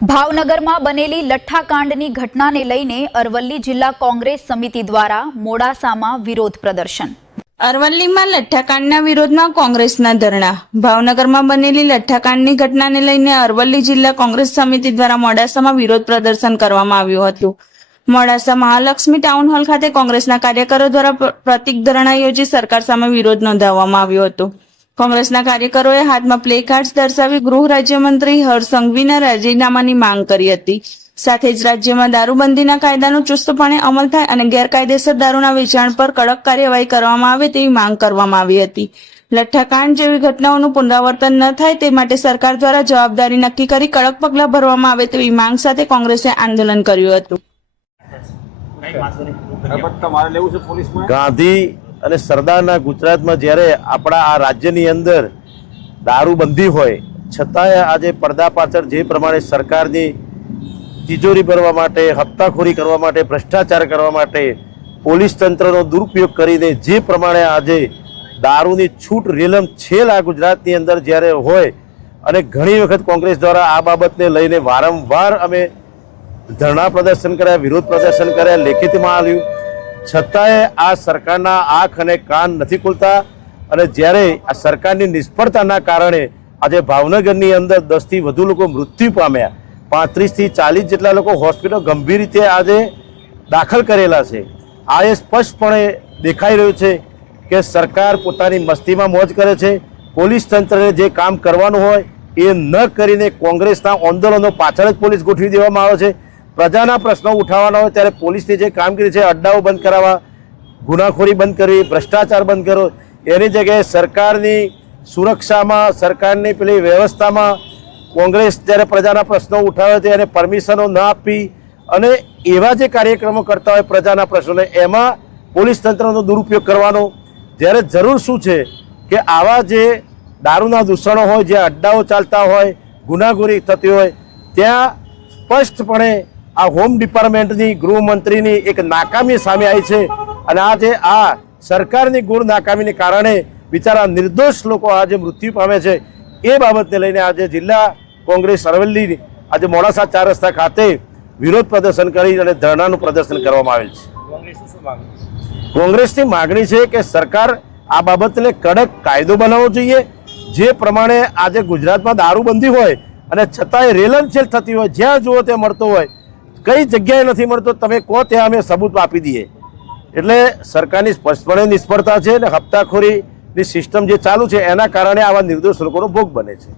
ભાવનગરમાં બનેલી લઠ્ઠાકાંડની ઘટનાને લઈને અરવલ્લી જિલ્લા કોંગ્રેસ સમિતિ દ્વારા મોડાસામાં વિરોધ પ્રદર્શન। અરવલ્લીમાં લઠ્ઠાકાંડના વિરોધમાં કોંગ્રેસના ધરણા। ભાવનગરમાં બનેલી લઠ્ઠાકાંડની ઘટનાને લઈને અરવલ્લી જિલ્લા કોંગ્રેસ સમિતિ દ્વારા મોડાસામાં વિરોધ પ્રદર્શન કરવામાં આવ્યું હતું। મોડાસા મહાલક્ષ્મી ટાઉન હોલ ખાતે કોંગ્રેસના કાર્યકરો દ્વારા પ્રતિક ધરણા યોજી સરકાર સામે વિરોધ નોંધાવવામાં આવ્યો હતો। કોંગ્રેસના કાર્યકરોએ હાથમાં પ્લે કાર્ડ્સ દર્શાવી ગૃહ રાજ્યમંત્રી હર્ષ સંઘવીના રાજીનામાની માંગ કરી હતી। સાથે જ રાજ્યમાં દારૂબંધીના કાયદાનો ચુસ્તપણે અમલ થાય અને ગેરકાયદેસર દારૂના વેચાણ પર કડક કાર્યવાહી કરવામાં આવે તેવી માંગ કરવામાં આવી હતી। લઠ્ઠાકાંડ જેવી ઘટનાઓનું પુનરાવર્તન ન થાય તે માટે સરકાર દ્વારા જવાબદારી નક્કી કરી કડક પગલાં ભરવામાં આવે તેવી માંગ સાથે કોંગ્રેસે આંદોલન કર્યું હતું। ગાંધી અને સરદારના ગુજરાતમાં જ્યારે આપણા આ રાજ્યની અંદર દારૂબંધી હોય છતાંય આજે પડદા પાછળ જે પ્રમાણે સરકારની તિજોરી ભરવા માટે, હપ્તાખોરી કરવા માટે, ભ્રષ્ટાચાર કરવા માટે પોલીસ તંત્રનો દુરુપયોગ કરીને જે પ્રમાણે આજે દારૂની છૂટ રેલમ છેલ આ ગુજરાતની અંદર જ્યારે હોય અને ઘણી વખત કોંગ્રેસ દ્વારા આ બાબતને લઈને વારંવાર અમે ધરણા પ્રદર્શન કર્યા, વિરોધ પ્રદર્શન કર્યા, લેખિતમાં આવ્યું, છતાંય આ સરકારના આંખ અને કાન નથી ખુલતા। અને જ્યારે આ સરકારની નિષ્ફળતાના કારણે આજે ભાવનગરની અંદર 10 થી વધુ લોકો મૃત્યુ પામ્યા, 35 થી 40 જેટલા લોકો હોસ્પિટલ ગંભીર રીતે આજે દાખલ કરેલા છે। આ એ સ્પષ્ટપણે દેખાઈ રહ્યું છે કે સરકાર પોતાની મસ્તીમાં મોજ કરે છે। પોલીસ તંત્રને જે કામ કરવાનું હોય એ ન કરીને કોંગ્રેસના આંદોલનો પાછળ જ પોલીસ ગોઠવી દેવામાં આવે છે। પ્રજાના પ્રશ્નો ઉઠાવવાના હોય ત્યારે પોલીસની જે કામગીરી છે, અડ્ડાઓ બંધ કરાવવા, ગુનાખોરી બંધ કરવી, ભ્રષ્ટાચાર બંધ કરો, એની જગ્યાએ સરકારની સુરક્ષામાં, સરકારની પેલી વ્યવસ્થામાં કોંગ્રેસ જ્યારે પ્રજાના પ્રશ્નો ઉઠાવે છે એને પરમિશનો ન આપી અને એવા જે કાર્યક્રમો કરતા હોય પ્રજાના પ્રશ્નોને એમાં પોલીસ તંત્રનો દુરુપયોગ કરવાનો। જ્યારે જરૂર શું છે કે આવા જે દારૂના દૂષણો હોય, જે અડ્ડાઓ ચાલતા હોય, ગુનાખોરી થતી હોય ત્યાં સ્પષ્ટપણે આ હોમ ડિપાર્ટમેન્ટની, ગૃહમંત્રીની એક નાકામી સામે આવી છે। અને આજે આ સરકારની ગુણ નાકામીને કારણે બિચારા નિર્દોષ લોકો આજે મૃત્યુ પામે છે। એ બાબતને લઈને આજે જિલ્લા કોંગ્રેસ અરવલ્લી આજે મોડાસા 4 રસ્તા ખાતે વિરોધ પ્રદર્શન કરી અને ધરણાનું પ્રદર્શન કરવામાં આવેલ છે। કોંગ્રેસની માગણી છે કે સરકાર આ બાબતને કડક કાયદો બનાવવો જોઈએ। જે પ્રમાણે આજે ગુજરાતમાં દારૂબંધી હોય અને છતાંય રેલમછેલ થતી હોય, જ્યાં જુઓ ત્યાં મળતો હોય, કઈ જગ્યાએ નથી મળતો તમે કહો ત્યાં અમે સબૂત આપી દઈએ। એટલે સરકારની સ્પષ્ટપણે નિષ્ફળતા છે અને હપ્તાખોરીની સિસ્ટમ જે ચાલુ છે એના કારણે આવા નિર્દોષ લોકોનો ભોગ બને છે।